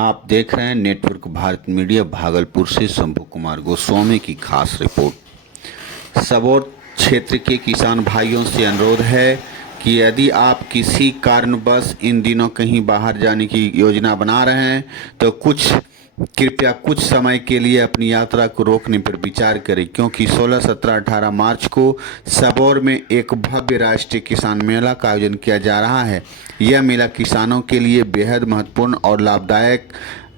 आप देख रहे हैं नेटवर्क भारत मीडिया। भागलपुर से शंभू कुमार गोस्वामी की खास रिपोर्ट। सबौर क्षेत्र के किसान भाइयों से अनुरोध है कि यदि आप किसी कारणवश इन दिनों कहीं बाहर जाने की योजना बना रहे हैं तो कृपया कुछ समय के लिए अपनी यात्रा को रोकने पर विचार करें, क्योंकि 16, 17, 18 मार्च को सबौर में एक भव्य राष्ट्रीय किसान मेला का आयोजन किया जा रहा है। यह मेला किसानों के लिए बेहद महत्वपूर्ण और लाभदायक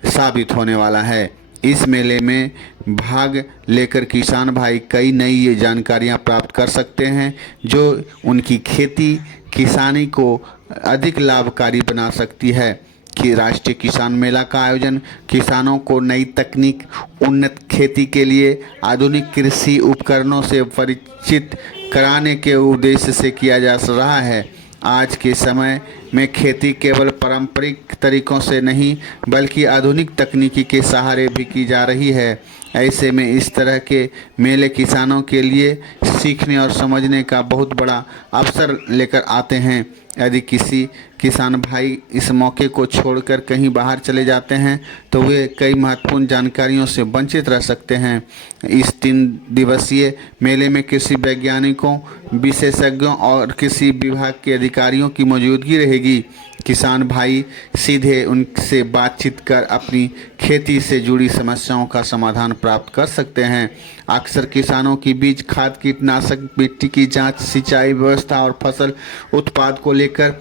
साबित होने वाला है। इस मेले में भाग लेकर किसान भाई कई नई जानकारियां प्राप्त कर सकते हैं, जो उनकी खेती किसानी को अधिक लाभकारी बना सकती है। कि राष्ट्रीय किसान मेला का आयोजन किसानों को नई तकनीक, उन्नत खेती के लिए आधुनिक कृषि उपकरणों से परिचित कराने के उद्देश्य से किया जा रहा है। आज के समय में खेती केवल पारंपरिक तरीकों से नहीं बल्कि आधुनिक तकनीकी के सहारे भी की जा रही है। ऐसे में इस तरह के मेले किसानों के लिए सीखने और समझने का बहुत बड़ा अवसर लेकर आते हैं। यदि किसी किसान भाई इस मौके को छोड़कर कहीं बाहर चले जाते हैं तो वे कई महत्वपूर्ण जानकारियों से वंचित रह सकते हैं। इस 3 दिवसीय मेले में कृषि वैज्ञानिकों, विशेषज्ञों और कृषि विभाग के अधिकारियों की मौजूदगी रहेगी। किसान भाई सीधे उनसे बातचीत कर अपनी खेती से जुड़ी समस्याओं का समाधान प्राप्त कर सकते हैं। अक्सर किसानों की बीज, खाद, कीटनाशक, मिट्टी की जांच, सिंचाई व्यवस्था और फसल उत्पाद को लेकर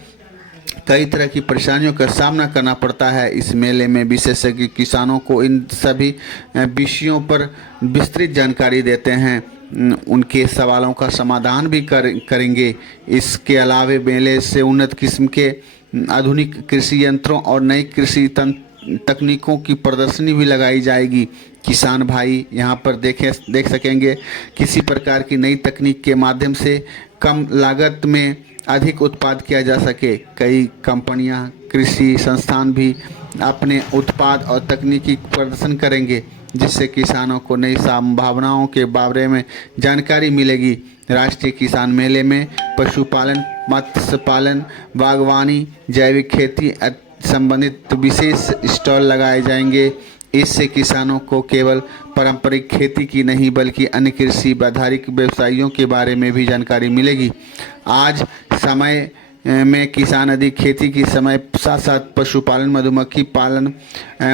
कई तरह की परेशानियों का सामना करना पड़ता है। इस मेले में विशेषज्ञ किसानों को इन सभी विषयों पर विस्तृत जानकारी देते हैं, उनके सवालों का समाधान भी करेंगे। इसके अलावा मेले से उन्नत किस्म के आधुनिक कृषि यंत्रों और नई कृषि तकनीकों की प्रदर्शनी भी लगाई जाएगी। किसान भाई यहाँ पर देख सकेंगे किसी प्रकार की नई तकनीक के माध्यम से कम लागत में अधिक उत्पाद किया जा सके। कई कंपनियां, कृषि संस्थान भी अपने उत्पाद और तकनीकी प्रदर्शन करेंगे, जिससे किसानों को नई संभावनाओं के बारे में जानकारी मिलेगी। राष्ट्रीय किसान मेले में पशुपालन, मत्स्य पालन, बागवानी, जैविक खेती संबंधित विशेष स्टॉल लगाए जाएंगे। इससे किसानों को केवल पारंपरिक खेती की नहीं बल्कि अन्य कृषि आधारित व्यवसायों के बारे में भी जानकारी मिलेगी। आज समय में किसान अधिक खेती की समय साथ साथ पशुपालन, मधुमक्खी पालन,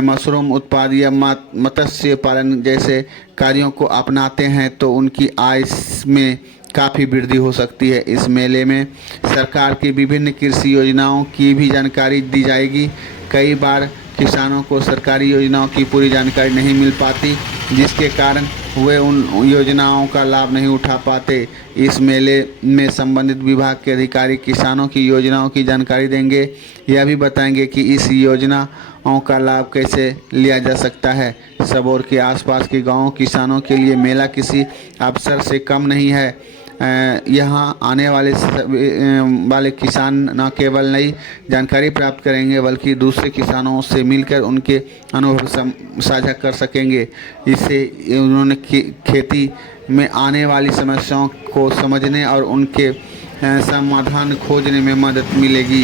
मशरूम उत्पाद या मत्स्य पालन जैसे कार्यों को अपनाते हैं तो उनकी आय में काफ़ी वृद्धि हो सकती है। इस मेले में सरकार की विभिन्न कृषि योजनाओं की भी जानकारी दी जाएगी। कई बार किसानों को सरकारी योजनाओं की पूरी जानकारी नहीं मिल पाती, जिसके कारण वे उन योजनाओं का लाभ नहीं उठा पाते। इस मेले में संबंधित विभाग के अधिकारी किसानों की योजनाओं की जानकारी देंगे। यह भी बताएंगे कि इस योजनाओं का लाभ कैसे लिया जा सकता है। सबौर के आसपास के गांवों किसानों के लिए मेला किसी अवसर से कम नहीं है। यहाँ आने वाले किसान न केवल नई जानकारी प्राप्त करेंगे बल्कि दूसरे किसानों से मिलकर उनके अनुभव साझा कर सकेंगे। इससे उन्होंने खेती में आने वाली समस्याओं को समझने और उनके समाधान खोजने में मदद मिलेगी।